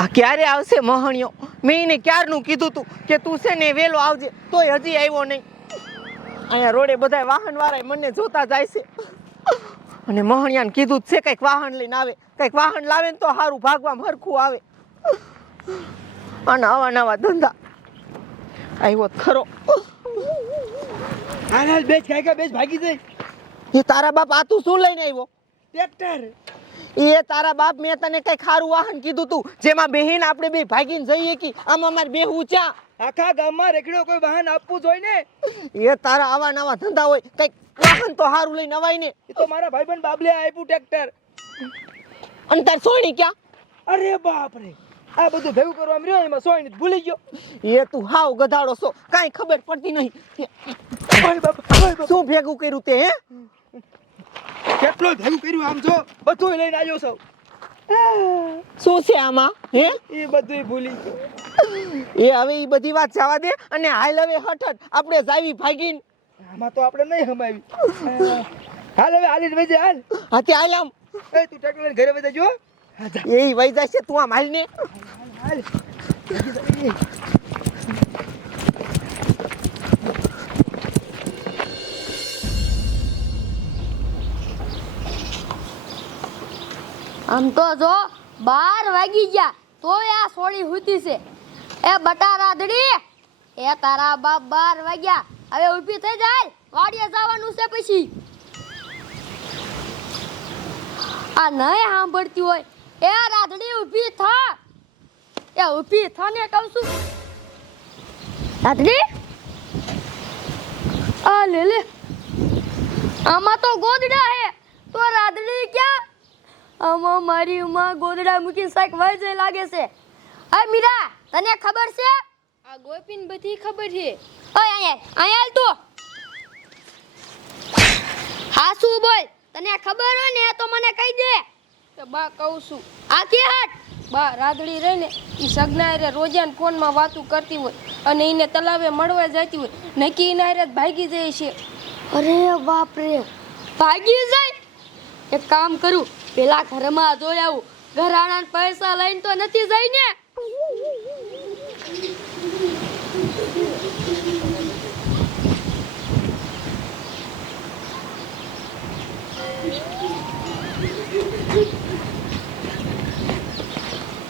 આ ક્યારે આવશે મહણિયો? મેં એને ક્યારનું કીધું તું કે તું છે ને વેલો આવજે તોય હજી આવ્યો નહીં. અહીંયા રોડે બધા વાહન વાળા મને જોતા જાય છે. અને મહણિયાને કીધું છે કંઈક વાહન લઈને આવે. કંઈક વાહન લાવે ને તો સારું ભાગવામાં હરખું આવે. અને આવા નવા ધંધા. આવ્યો ખરો. હાલ હાલ બેસ કાકા બેસ ભાગી જઈ. એ તારા બાપ આ તું શું લઈને આવ્યો? ટ્રેક્ટર. એ તારા બાપ મેં તને કઈ ખારું વાહન કીધું તું? જેમાં બેહીન આપણે બે ભાગીને જઈએ કે? આમ અમારે બેહવું ચા આખા ગામમાં રેકડ્યો કોઈ વાહન આપવું જોઈએ ને? એ તારા આવા નવા ધંધા હોય કંઈક વાહન તો હારું લઈને અવાય ને. એ તો મારા ભાઈબંધ બાબલે આપ્યું ટ્રેક્ટર. અને તાર સોયણી ક્યાં? અરે બાપ રે આ બધું ભેગું કરવા રહ્યો એમાં સોય ભૂલી ગયો. એ તું હાવ ગધાડો છો કાઈ ખબર પડતી નહીં. શું ભેગું કર્યું તે હે? કેટલો ધન કર્યું આમ જો? બધું લઈને આવ્યો સૌ શું છે આમાં? હે? એ બધું ભૂલી ગયો. એ હવે એ બધી વાત જવા દે અને હાલ હવે હઠ આપણે જાવી ભાગીને. આમાં તો આપણે નહીં હમાવી. હાલ હવે હાલી વજે હાલ. હાથે હાલ આમ. એ તું ટ્રેક્ટર ઘરે વજે જો હા. એ વહી જશે તું આમ હાલ ને હાલ. આમ તો જો બાર વાગી ગયા, તોય આ સોળી હુતી છે. એ બટા રાધડી એ તારા બાપ બાર વાગ્યા. હવે ઊભી થઈ જાય, વાડીએ જવાનું છે પછી. આ નહીં સાંભળતી હોય, એ રાધડી ઊભી થા. એ ઊભી થા ને છું. રાધડી આ લે લે. આમાં તો ગોદડા હે. તો રાધડી ક્યાં? આમાં મારી ઉમાં ગોદડા મૂકી શાક વાજે લાગે છે. અ મીરા તને ખબર છે? આ ગોપીન બધી ખબર છે. ઓય અહીંયા અહીંયા તો તું. હા શું બોલ? તને ખબર હોય ને તો મને કહી દે. તો બા કહું છું. આ કે હટ? બા રાધડી રહીને એ સગના હારે રોજાન ફોનમાં વાતું કરતી હોય અને એને તલાવે મળવા જતી હોય. નક્કી એના ભાગી જાય છે. અરે બાપ રે ભાગી જાય? એક કામ કરું પેલા ઘરમાં જોઈ આવું. ઘરાણા પૈસા લઈને તો નથી જાય ને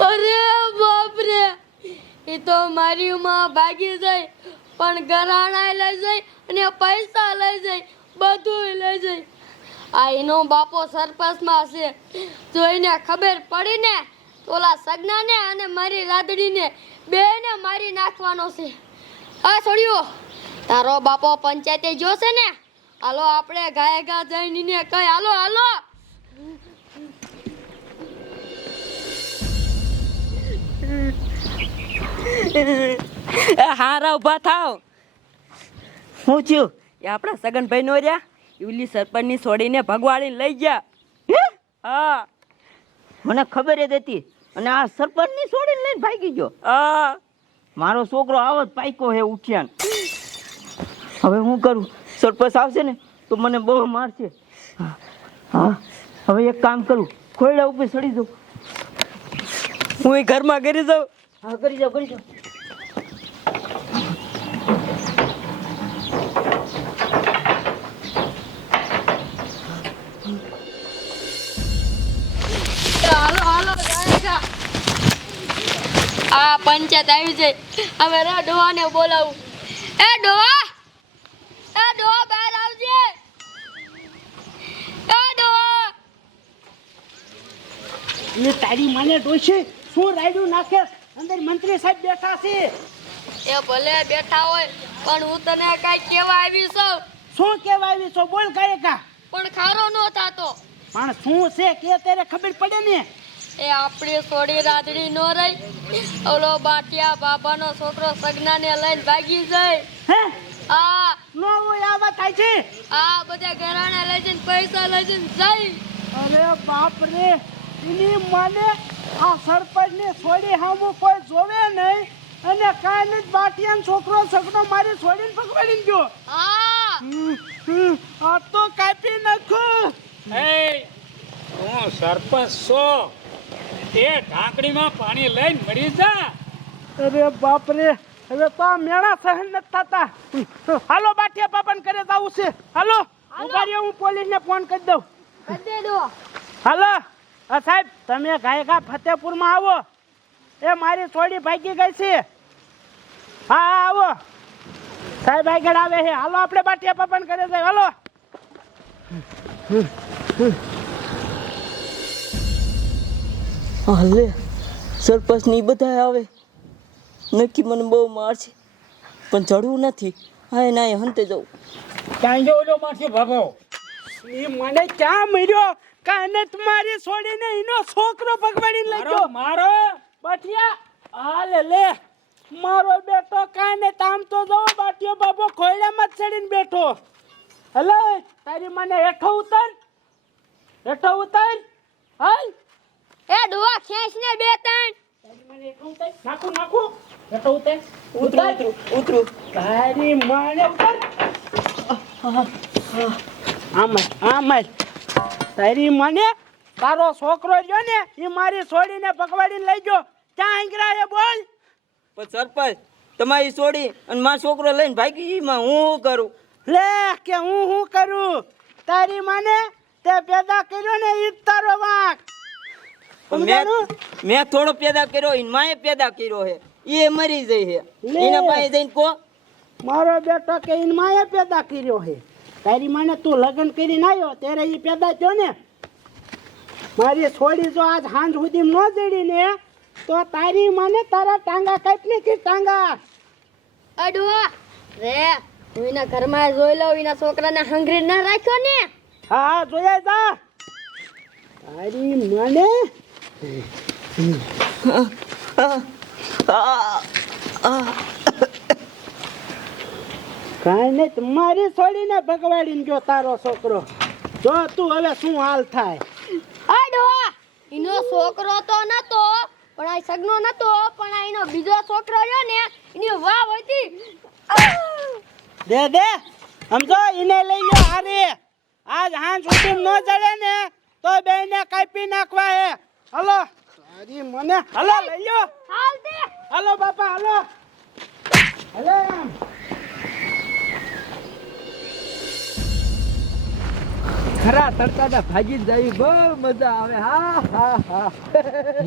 અરે બાપ એ તો મારી માં ભાગી જાય, પણ ઘરાણા લઈ જાય અને પૈસા લઈ જાય બધું લઈ જાય. આ એનો બાપો સરપંચમાં છે જોઈને ખબર પડી ને, તો ઓલા સગનાને અને મારી લાદડીને બેને મારી નાખવાનો છે. આ છોડ્યો. તારો બાપો પંચાયતે જોશે ને? હાલો, આપણે ગાય ગા જઈને કઈ, હાલો હાલો. હારા ઊભા થાવ. શું થયું? એ આપણા સગનભાઈ નો રહ્યા? ઇવલી સરપંચની છોડીને ભગવાડીને લઈ ગયા. હે? હા. મને ખબર જ હતી. અને આ સરપંચની છોડીને લઈને ભાગી ગયો. હા. મારો છોકરો આવો જ પાઈકો હે ઉઠ્યાન. હવે હું કરું? સરપંચ આવશે ને તો મને બહુ મારશે. હા. હવે એક કામ કરું. ખોયડા ઉપર ચડી જાઉં. હું એ ઘરમાં કરી જાઉં. હા કરી જાઉં કરી જાઓ આ પંચાયત આવી જાય. હવે રે ડોહાને બોલાવું. એ ડોહા! એ ડોહા બહાર આવજે. એ ડોહા! એ તારી માને ડોશી શું રાયડું નાખે? અંદર મંત્રી સાહેબ બેઠા છે. એ ભલે બેઠા હોય પણ હું તને કઈ કેવા આવી છું. શું કેવા આવી છું? બોલ કા પણ ખારો નો થાતો. પણ શું છે કે ત્યારે ખબર પડે ને? એ આપણી સોડી રાધડી નો રહી. ઓલો બાટિયા બાબાનો છોકરો સગનાને લઈને ભાગી જાય. હે? આ નો હોય આ વાત થાય છે? આ બધા ઘરાણા લઈ જઈને પૈસા લઈ જઈને જાય. અરે બાપ રે એની મને આ સરપંચ ને છોડી હામું કોઈ જોવે નહીં. અને કાંઈ નહીં બાટિયાનો છોકરો છોકરો મારી છોડીને પકડીને ગયો. હા. આ તો કાપી નાખો. એ હું સરપંચ છો. તે ઢાંકણીમાં પાણી લઈને મળી જા. અરે બાપ રે હવે તો આ મેળા સહન નથી થતા. હાલો બાઠિયા પાપન કરે જવું છે. હાલો ઊભા રહ્યો હું પોલીસને ફોન કરી દઉં. કરી દો હાલો આ સાહેબ તમે ગાયકા ફતેપુરમાં આવો. એ મારી છોડી ભાગી ગઈ છે. હા હા આવો. સાહેબ આગળ આવે છે. હાલો આપણે બાટિયા પાપન કરે છે હાલો. હાલે સરપંચની બધા આવે. નક્કી મને બહુ મારશે પણ ચડવું નથી. હા ના હંતે જવું. ક્યાં ગયો ઓલો મારથી ભાગો એ મને ક્યાં મળ્યો? કાને તમારી છોડીને એનો છોકરો ભગવાડીને લઈ મારો ગયો. મારો? બાટિયા હાલે લે મારો બેટો કાને તામ તો જો બાટિયો બાબો ખોયડામાં જ ચડીને બેઠો. હલે તારી મને હેઠો ઉતર. હેઠો ઉતર. હાલ. એ ડોવા ખેંચ ને બે ત્રણ. નાખું નાખું. હેઠો ઉતર. ઉતરું ઉતરું. ઉતરું તારી માને ઉતર. આમ આમ તારી મને તારો છોકરો જો ને એ મારી છોડીને પકવાડીને લઈ ગયો. ત્યાં આંગરા એ બોલ? પણ સરપંચ તમારી છોડી અને મારો છોકરો લઈને ભાગી એમાં હું શું કરું? લે કે હું શું કરું? તારી માને તે પેદા કર્યો ને પણ મેં થોડો પેદા કર્યો એની માએ પેદા કર્યો હે. એ મરી જઈ હે. એના પાસે જઈને કો. મારો બેટો કે ઈન માએ પેદા કર્યો હે. તારી માને તું લગ્ન કરીને આવ્યો ત્યારે એ પેદા થયો ને. મારી છોડી જો આજ હાંજ સુધી ન જડી ને તો તારી માને તારા ટાંગા કાપી કે ટાંગા. અડવો ડોવા રે હું એના ઘરમાં જોઈ લઉં એના છોકરાને હંગરી ના રાખ્યો ને. હા હા જોયા જા. તારી માને કાંઈ નહીં તમારી છોડીને ભગવાડીને ગયો તારો છોકરો. જો તું હવે શું હાલ થાય? ડોવા એનો છોકરો તો નતો પણ આ સગનો નતો પણ આ એનો બીજો છોકરો રહ્યો ને એની વાવ હતી. દે દે સમજો એને લઈ ગયો હારે. આજ હાંસ સુધી ન ચડે ને તો બેને કાપી નાખવા હે. હલો. તારી મને હલો લઈ લો હાલ દે. હલો બાપા હલો. હલો આમ ખરા તડકાના ભાગી જાય બહુ મજા આવે. હા હા હા.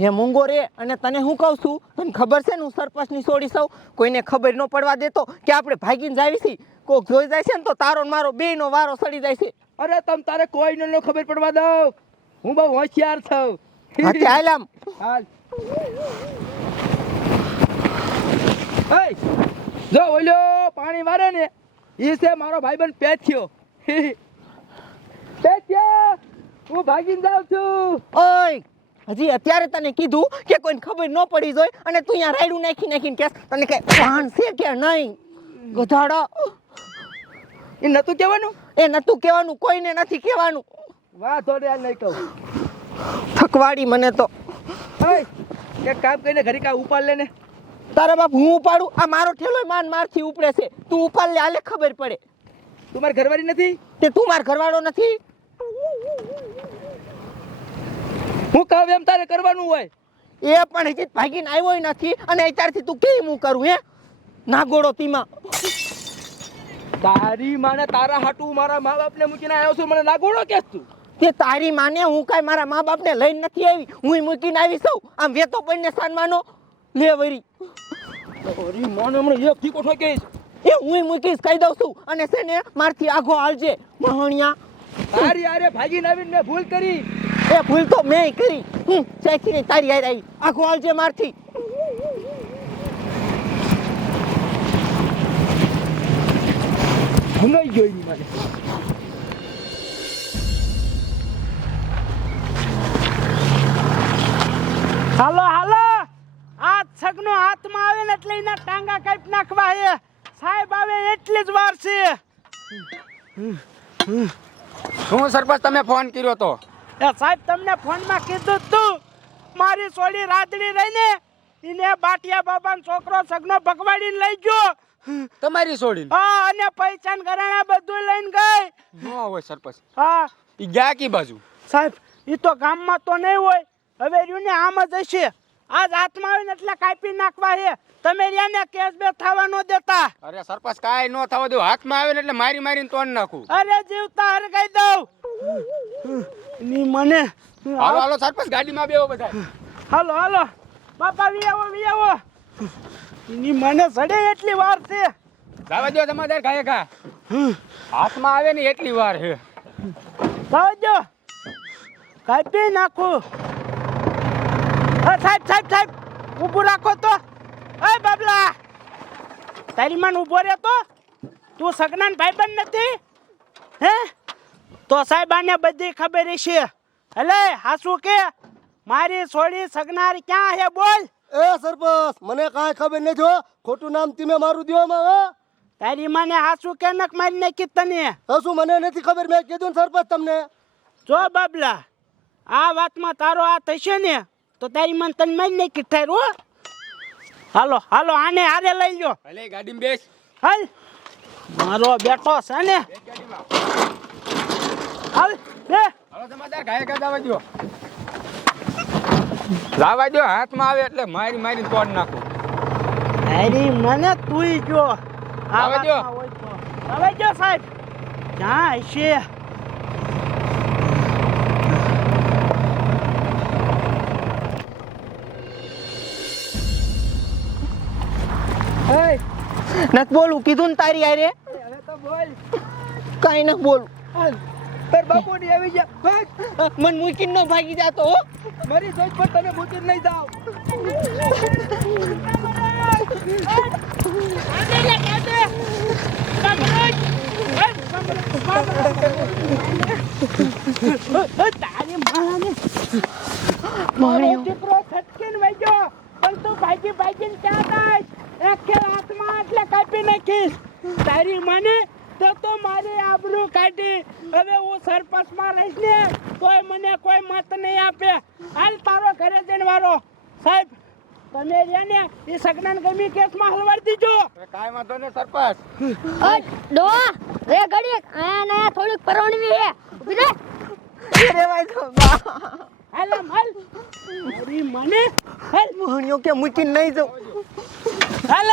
હે મૂંગો રે અને તને હું કહું છું? તને ખબર છે ને હું સરપંચની છોડી સૌ કોઈને ખબર ન પડવા દેતો કે આપણે ભાગીને જાવી છી કોક જોઈ જાય છે ને તો તારો ને મારો બેયનો વારો સડી જાય છે. અરે તમ તારે કોઈને ન ખબર પડવા દઉં. હું બહુ હોશિયાર છું. હાથે હાલ આમ. હાલ. એય, જો ઓલો પાણી મારે ને ઈ છે મારો ભાઈબંધ પેથ્યો. પેથ્યો હું ભાગીને જાઉં છું. ઓય હજી અત્યારે તને કીધું કે કોઈને ખબર ન પડી જોઈ અને તું અહીંયા રાયડું નાખી નાખીને કેસ તને કઈ ભાન છે કે નહીં? ગધાડો. એ નતું કહેવાનું? એ નતું કહેવાનું કોઈને નથી કહેવાનું. વાહ થોડે નહીં કહું. થકવાડી મને તો. એક કામ કરીને ઘરે કા ઉપાડ લે ને. તારા બાપ હું ઉપાડું? આ મારો ઠેલો માન મારથી ઉપડે છે. તું ઉપાડ લે આલે ખબર પડે. તું મારી ઘરવાળી નથી? તે તું માર ઘરવાળો નથી? હું કહું એમ તારે કરવાનું હોય? એ પણ હજી ભાગીને આવ્યો નથી અને અત્યારથી તું કેમ હું કરું હે? નાગોડો તીમાં તારી માને તારા હાટુ મારા મા બાપને મૂકીને આવ્યો છું મને નાગોડો કેસ તું? તે તારી માને હું કાંઈ મારા મા બાપને લઈને નથી આવી? હું મૂકીને આવી સૌ. આમ વેતો પડીને સાનમાનો લે વરી. તારી માને હમણાં એક ઠીકો ઠોકીશ. એ હું મૂકીશ કહી દઉં છું. અને છે ને મારથી આઘો હાલજે મહણિયા. તારી આરે ભાગીને આવીને મેં ભૂલ કરી. એ ભૂલ તો મેં કરી. હું ચાખીને તારી હારે આવી. આઘો હાલજે મારથી. ભૂલાઈ ગયો એની માને હાલો હાલો. આ છગનો હાથમાં આવે ને એટલે એના ટાંગા કાપ નાખવા હે. સાહેબ આવે એટલી જ વાર છે. હું સરપંચ તમે ફોન કર્યો તો? એ સાહેબ તમને ફોનમાં કીધું તું. મારી સોળી રાતડી રહીને એને બાટિયા બાબાનો છોકરો સગનો ભગવાડીને લઈ ગયો. તમારી સોળી હા અને પૈસાન ઘરાણા બધું લઈને ગઈ. ન હોય સરપંચ. હા. ઈ ગયા કી બાજુ? સાહેબ એ તો ગામમાં તો નહીં હોય. હવે રહ્યું ને આમ જ હશે. આજ હાથમાં આવે ને એટલે કાપી નાખવા છે. તમે રહ્યા ને કેસ બે થવા ન દેતા. અરે સરપંચ કાઈ ન થવા દઉં. હાથમાં આવે ને એટલે મારી મારીને તોડ નાખું. અરે જીવતા હરગાઈ દઉં. ની મને હાલો હાલો સરપંચ ગાડીમાં બેવો બધા. હાલો હાલો. બાપા વિયાવો વિયાવો ની મને સડે એટલી વાર છે. જાવા દો તમારે ખાય ખા હાથમાં આવે ને એટલી વાર છે. આવજો કાપી નાખું. સાહેબ સાહેબ સાહેબ ઊભું રાખો તો. એ બાબલા તારી માન ઊભો રહે તો. તું સગનાન ભાઈબંધ નથી? હે? તો સાહેબ આને બધી ખબર છે એટલે હાસુ કે મારી છોડી સગનાર ક્યાં હે બોલ? એ સરપંચ મને કાંઈ ખબર નથી હો. ખોટું નામ તમે મારું દેવામાં હો? તારી માને હાસુ કે નક મારી નાખી તને? હશું મને નથી ખબર મેં કીધું ને સરપંચ તમને. જો બાબલા આ વાતમાં તારો આ થશે ને તો તારી મન તને મારી નાખી ઠેર હો. હાલો હાલો આને હારે લઈ લો ભલે ગાડીમાં બેસ. હાલ. મારો બેટો છે ને. હાલ બે હાલો જમાદાર ગાયે ગા જવા દો જવા દો હાથમાં આવે એટલે મારી મારી તોડ નાખો. અરે મને તુંય જો આવા દો આવા દ્યો સાહેબ. ક્યાં હશે. નક બોલું? કીધું ને તારી આરે હવે તો બોલ કાઈ ન બોલું. તાર બાપુની આવી જા. ભાગ મન મૂકીને ન ભાગી જાતો હો. મારી સોચ પર તમે મૂકીને નહીં જાવ તારી માને મારો દીકરો છટકીને વઈ પણ તું ભાગી ભાગીને ક્યાં જાય? એક ખેલ કાપી નાખીશ. તારી મને તો તો મારી આબરૂ કાઢી. હવે હું સરપંચમાં રહીશ ને તોય મને કોઈ મત નહીં આપે. હાલ તારો ઘરે જઈને વારો. સાહેબ તમે રહ્યા ને એ સગનાન ગમી કેસમાં હલવાડી દીજો. હવે કાંઈ વાંધો ને સરપંચ. ડો રે ઘડી આ ને થોડીક પરવણવી હે. ઊભી રે ભાઈ તો હાલ હાલ. મારી મને હાલ. મોહણીઓ કે મૂકીને નહીં જાઉં. હાલ